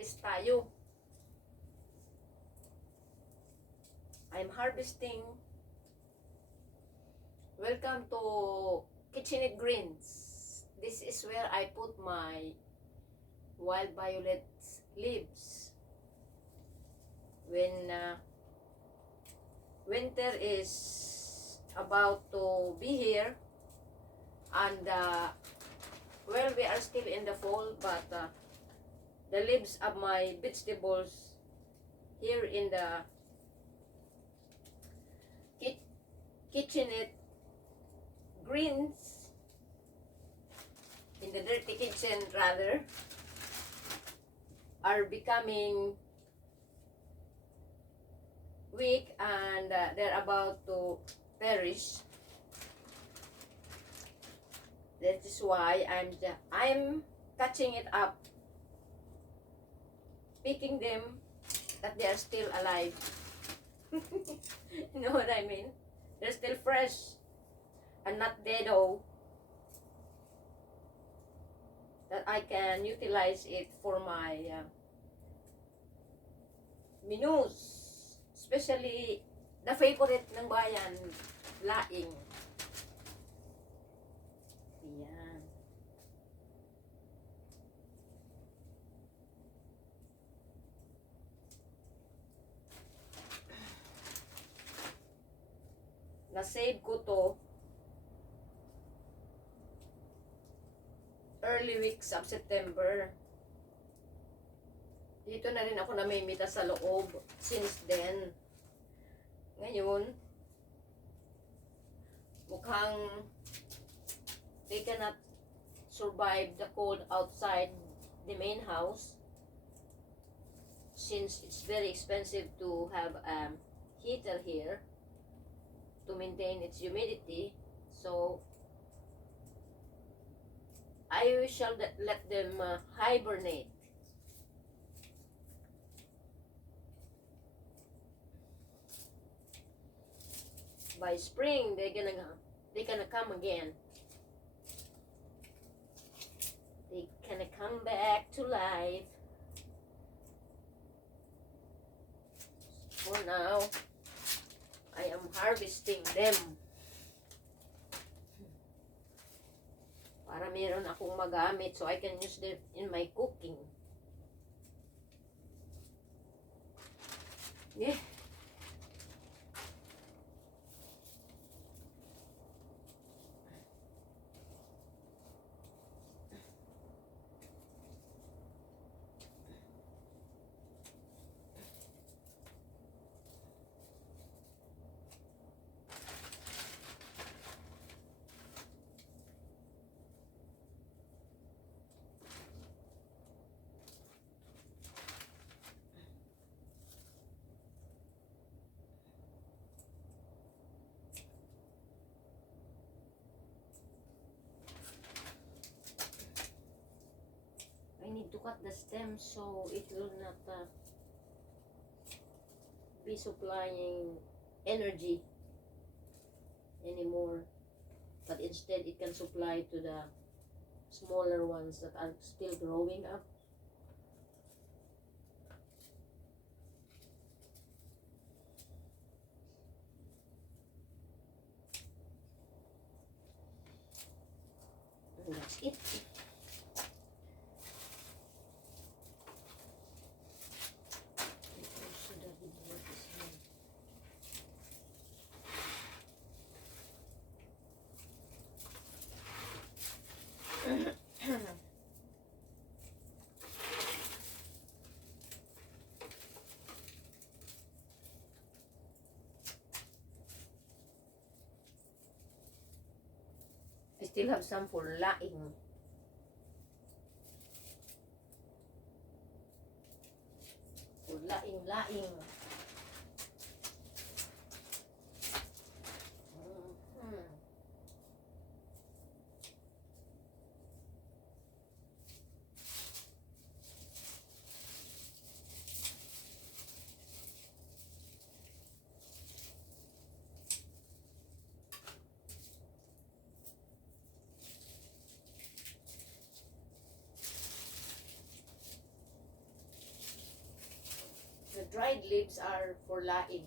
mag-harvest tayo. I'm harvesting. Welcome to Kitchenette Greens. This is where I put my wild violet leaves. When winter is about to be here, and well, we are still in the fall, but the leaves of my vegetables here in the kitchenette greens, in the dirty kitchen rather, are becoming weak, and they're about to perish. That is why I'm catching it up, picking them that they are still alive. You know what I mean? They're still fresh and not dead, that I can utilize it for my menus, especially the favorite ng bayan, laing. Ayan. Na-save ko to early weeks of September. Dito na rin ako namimita sa loob since then. Ngayon, mukhang they cannot survive the cold outside the main house, since it's very expensive to have a heater here to maintain its humidity. So I shall let them hibernate. By spring, they're gonna come again. They gonna come back to life. For now, I am harvesting them para meron akong magamit so I can use them in my cooking. Yeah. I need to cut the stem so it will not be supplying energy anymore, but instead it can supply to the smaller ones that are still growing up. And that's it. I still have some for laing. For laing. dried leaves are for laing.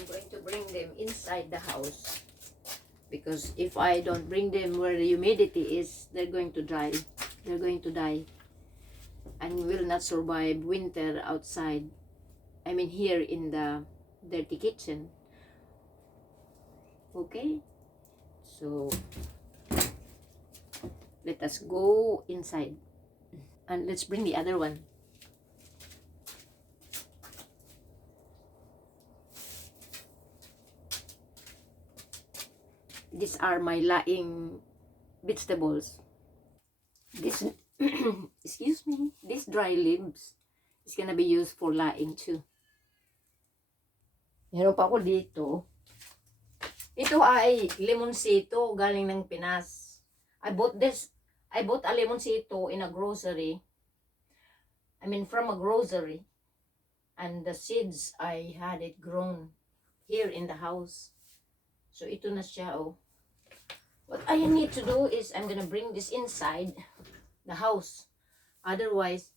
I'm going to bring them inside the house, because if I don't bring them where the humidity is, they're going to dry. They're going to die and will not survive winter outside. I mean here in the dirty kitchen. Okay? So let us go inside. And let's bring the other one. These are my laing vegetables. This, excuse me, these dry leaves is gonna be used for laing too. Meron pa ako dito. Ito ay limonsito galing ng Pinas. I bought a limonsito in a grocery. I mean from a grocery. And the seeds, I had it grown here in the house. So ito na siya, oh. What I need to do is I'm gonna bring this inside the house. Otherwise,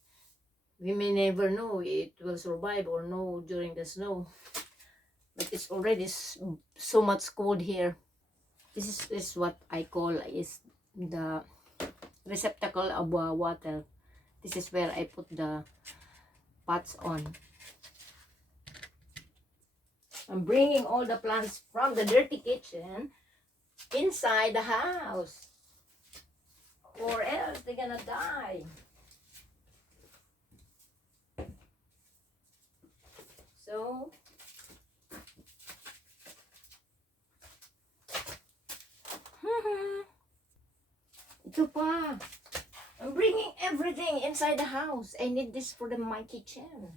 we may never know it will survive or no during the snow. But it's already so much cold here. This is what I call is the receptacle of water. This is where I put the pots on. I'm bringing all the plants from the dirty kitchen inside the house. or else they're gonna die. So, ito pa. I'm bringing everything inside the house. I need this for my kitchen.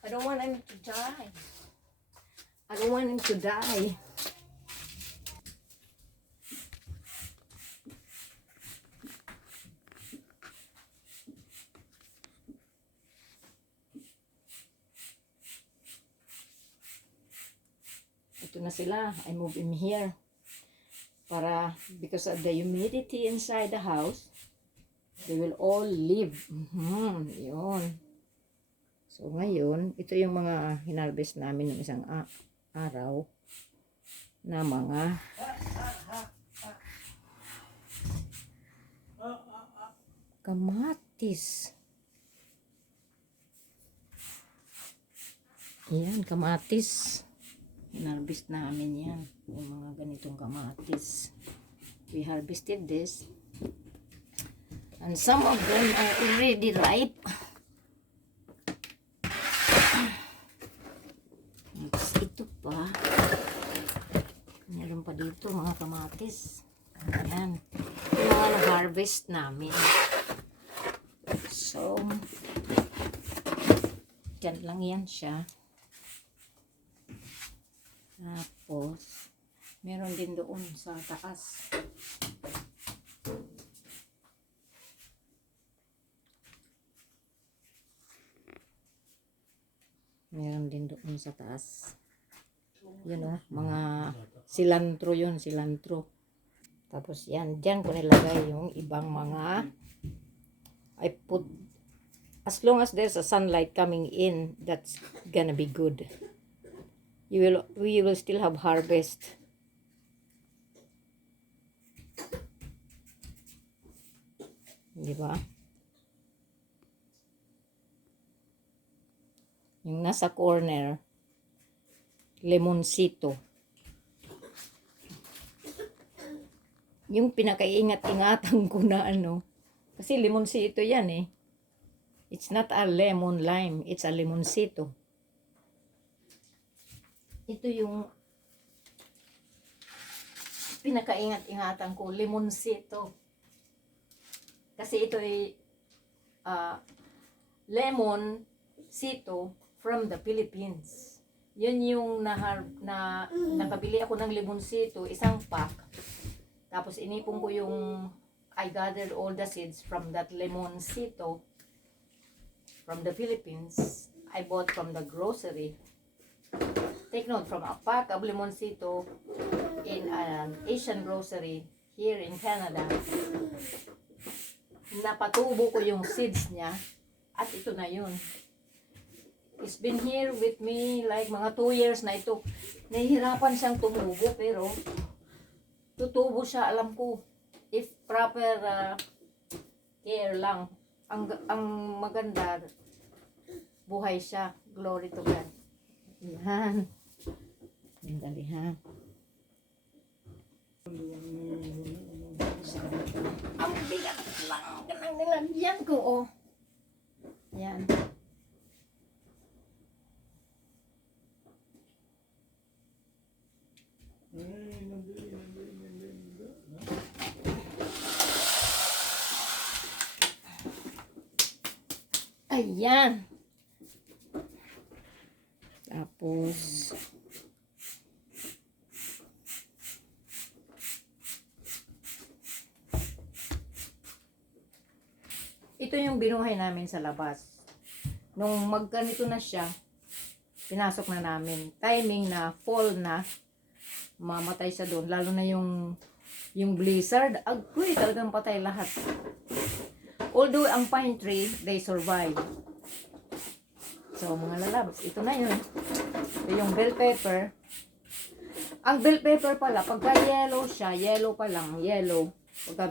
I don't want him to die. I don't want him to die. Ito na sila. I move him here. Para, because of the humidity inside the house, they will all live. Yun. So, ngayon, ito yung mga hinarvest namin ng isang araw na mga kamatis. Ayan, kamatis. Hinarvest namin yan. Yung mga ganitong kamatis. We harvested this. And some of them are already ripe. Ito pa. Meron pa dito mga kamatis. Ayan. Yung mga na-harvest namin. So, dyan lang yan siya. Tapos, meron din doon sa taas. Meron din doon sa taas. Yun o, mga cilantro yun, cilantro. Tapos yan, dyan ko nilagay yung ibang mga, I put, as long as there's a sunlight coming in, that's gonna be good. We will still have harvest. Di ba? Yung nasa corner, lemonsito. Yung pinakaingat-ingatan ko na ano, kasi lemonsito yan eh. It's not a lemon lime, it's a lemonsito. Ito yung pinakaingat-ingatan ko, lemonsito. Kasi ito ay lemon sito from the Philippines. Yun yung nakabili ako ng lemonsito, isang pack. Tapos inipon ko yung, I gathered all the seeds from that lemonsito from the Philippines. I bought from the grocery. Take note, from a pack of lemonsito in an Asian grocery here in Canada, napatubo ko yung seeds niya at ito na yun. It's been here with me like mga 2 years na ito. Nahihirapan siyang tumubo pero tutubo siya, alam ko. If proper care lang. Ang maganda, buhay siya. Glory to God. Yan. Dali ha. Ang bigat lang ng nilagyan ko, oh. Yan. Ayan. Tapos, ito yung binuhay namin sa labas. Nung magganito na siya, pinasok na namin. Timing na, fall na, mamatay siya doon. Lalo na yung blizzard, agoy, talagang patay lahat. Although ang pine tree, they survive. So, mga lalabs, ito na yun. Ito yung bell pepper. Ang bell pepper pala, pagka yellow siya, yellow pa lang, yellow. Pagka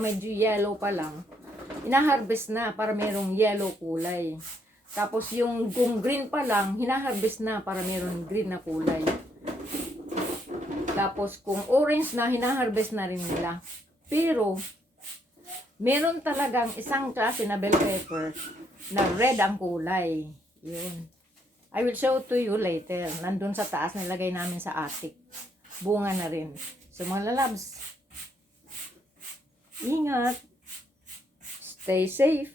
medyo yellow pa lang, ina-harvest na para merong yellow kulay. Tapos yung kung green pa lang, hinaharvest na para meron green na kulay. Tapos kung orange na, hinaharvest na rin nila. Pero, meron talagang isang klase na bell pepper na red ang kulay. Yun. I will show to you later. Nandun sa taas, nilagay namin sa attic. Bunga na rin. So mga lalabs, ingat, stay safe,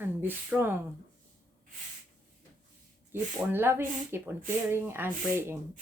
and be strong. Keep on loving, keep on caring, and praying.